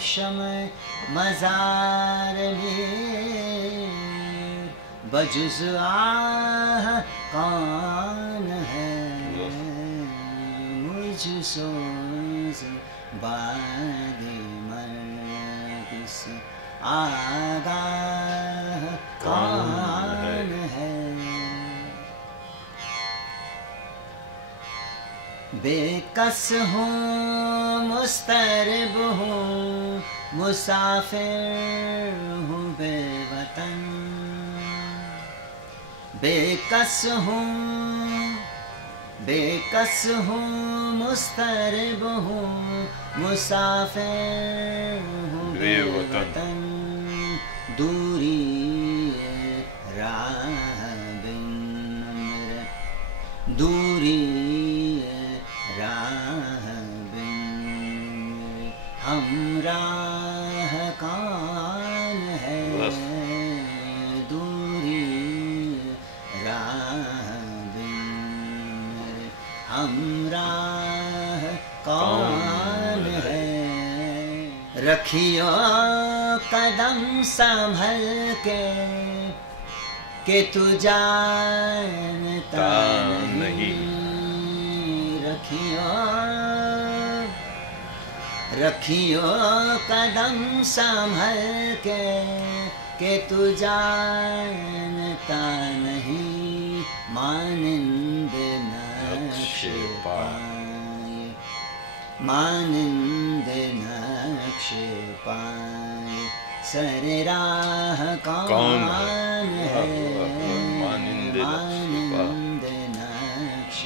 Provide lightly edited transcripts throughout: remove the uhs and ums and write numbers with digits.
शमय मजार में बजुज़ आह कौन है मुझ सोज़ बादे मर्द से आगाह कौन है। बेकस हूँ मुस्तरब हूँ मुसाफिर हूँ बेवतन। बेकस हूँ मुस्तरब हूँ मुसाफिर हूँ बेवतन। दूरी राह बिन मेरे दूरी राह बिन हमराह कौन है। दूरी राह बिन हमराह कौन है। रखियो कदम संभल के तू जानता नहीं। रखियो कदम संभल के तू जानता नहीं। मानिंद नक्श पाए मानिंद नक्श पाए सर राह कौन है। मानिंद नक्श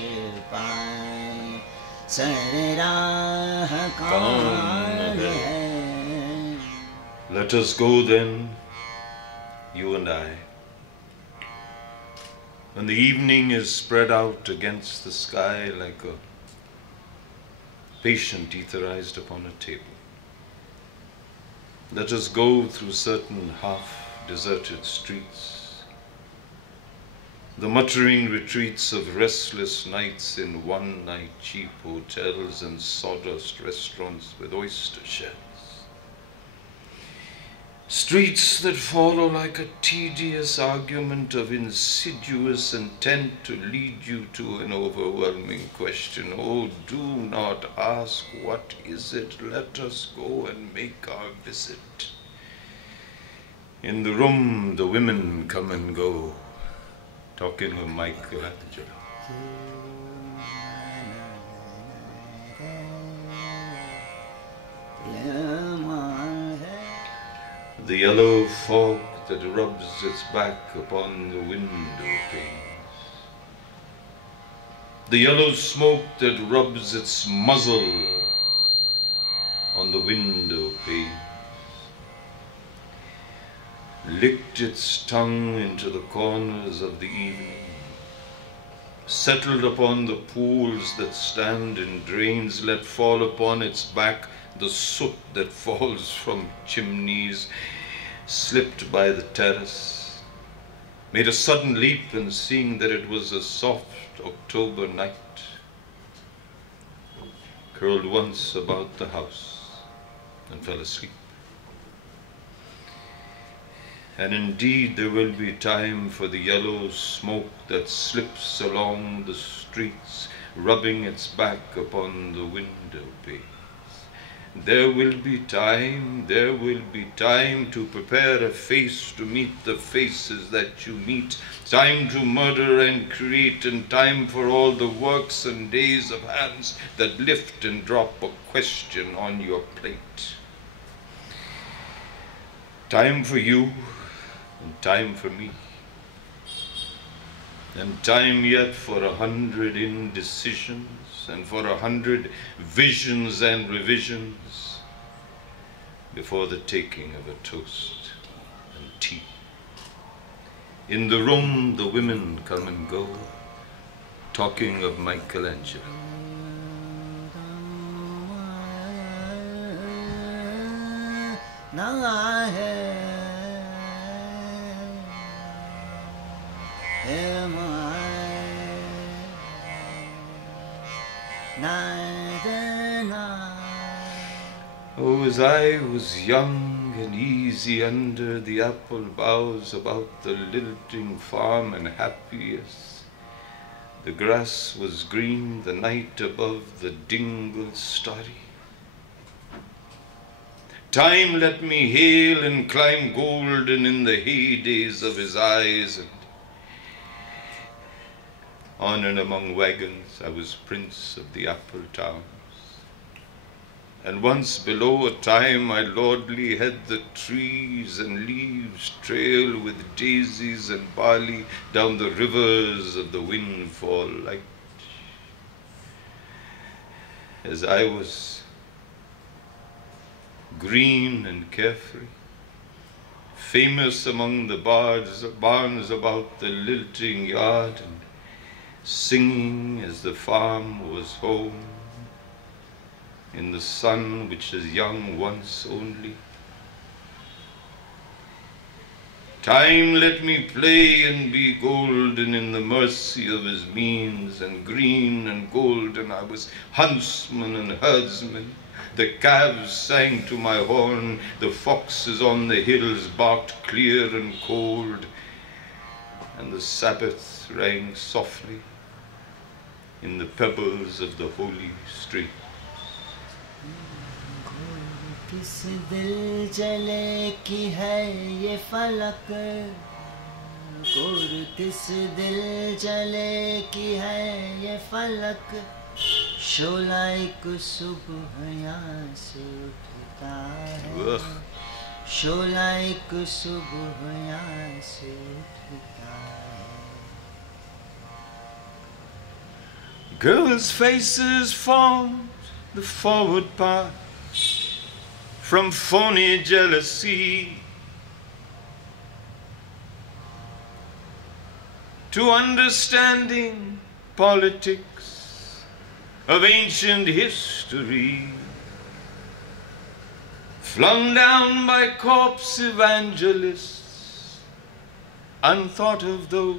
पाए सर राह कौन है। Let us go then, you and I. When the evening is spread out against the sky like a patient etherized upon a table, let us go through certain half-deserted streets, the muttering retreats of restless nights in one-night cheap hotels and sawdust restaurants with oyster shells. Streets that follow like a tedious argument of insidious intent to lead you to an overwhelming question. Oh, do not ask, what is it? Let us go and make our visit. In the room, the women come and go, talking of Michelangelo. The yellow fog that rubs its back upon the window panes. The yellow smoke that rubs its muzzle on the window panes. Licked its tongue into the corners of the evening. Settled upon the pools that stand in drains, let fall upon its back the soot that falls from chimneys, slipped by the terrace, made a sudden leap and seeing that it was a soft October night, curled once about the house and fell asleep. And indeed there will be time for the yellow smoke that slips along the streets, rubbing its back upon the window panes. There will be time to prepare a face to meet the faces that you meet, time to murder and create, and time for all the works and days of hands that lift and drop a question on your plate. Time for you, and time for me, and time yet for 100 indecisions, and for 100 visions and revisions before the taking of a toast and tea. In the room the women come and go, talking of Michelangelo. Oh, as I was young and easy under the apple boughs about the lilting farm and happy as the grass was green the night above the dingle starry. Time let me hail and climb golden in the heydays of his eyes, and on and among wagons I was prince of the apple towns. And once below a time I lordly had the trees and leaves trail with daisies and barley down the rivers of the windfall light. As I was green and carefree, famous among the barns about the lilting yard, and singing as the farm was home, in the sun which is young once only. Time let me play and be golden in the mercy of his means, and green and golden I was huntsman and herdsman. The calves sang to my horn, the foxes on the hills barked clear and cold, and the Sabbath rang softly in the pebbles of the holy street. किस दिल जले की है ये फलक, गोर किस दिल जले की है ये फलक, शोला एक सुबह यहाँ से उठता है, शोला एक सुबह यहाँ से उठता है. Girls' faces formed the forward part from phony jealousy to understanding politics of ancient history, flung down by corpse evangelists, unthought of though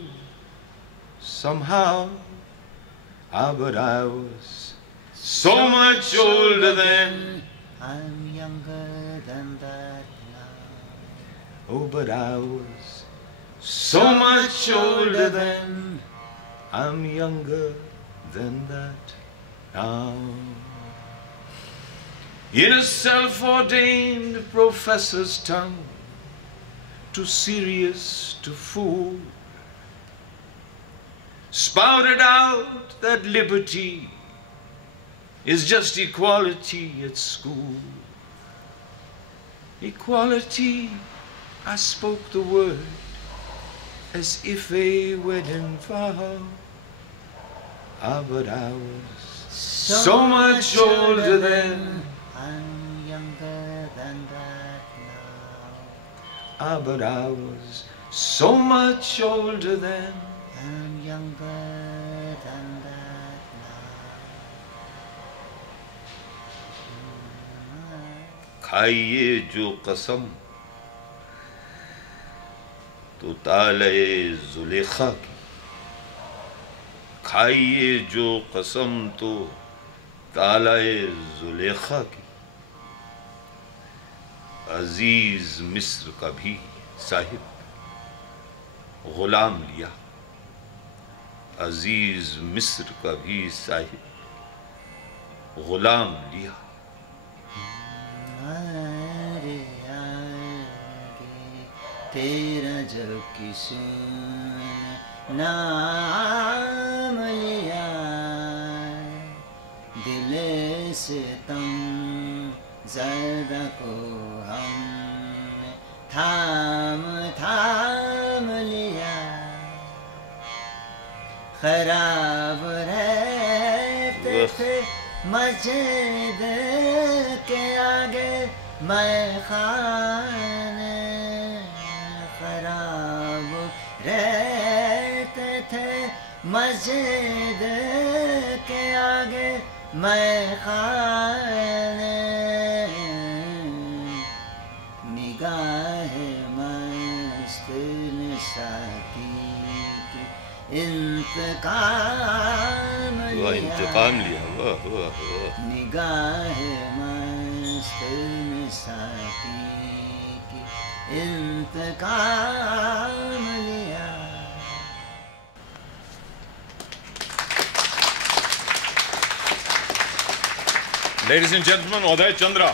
somehow. But I was so much older then. I'm younger than that now. Oh, but I was so much older then. I'm younger than that now. In a self-ordained professor's tongue, too serious to fool, spouted out that liberty is just equality at school. Equality, I spoke the word as if a wedding vow. But I was so much older then. I'm younger than that now. But I was so much older then. I'm younger than that now. खाइए जो कसम तो ताले जुलेखा की, खाइए जो कसम तो ताले जुलेखा की, अजीज मिस्र का भी साहिब गुलाम लिया, अजीज मिस्र का भी साहिब गुलाम लिया. तेरा जब किसी नाम लिया, दिल से तम ज़र्दा को हमने थाम थाम लिया. खराब रहते थे मस्जिद के आगे मैं खाने, खराब रहते थे मस्जिद के आगे मैं खाने. निगाह मस्त साकी की इंतकाम लिया, इंतकाम लिया. वाह वाह वाह. निगाह फिल्म साथी की इंतकाम लिया। Ladies and gentlemen, Uday Chandra.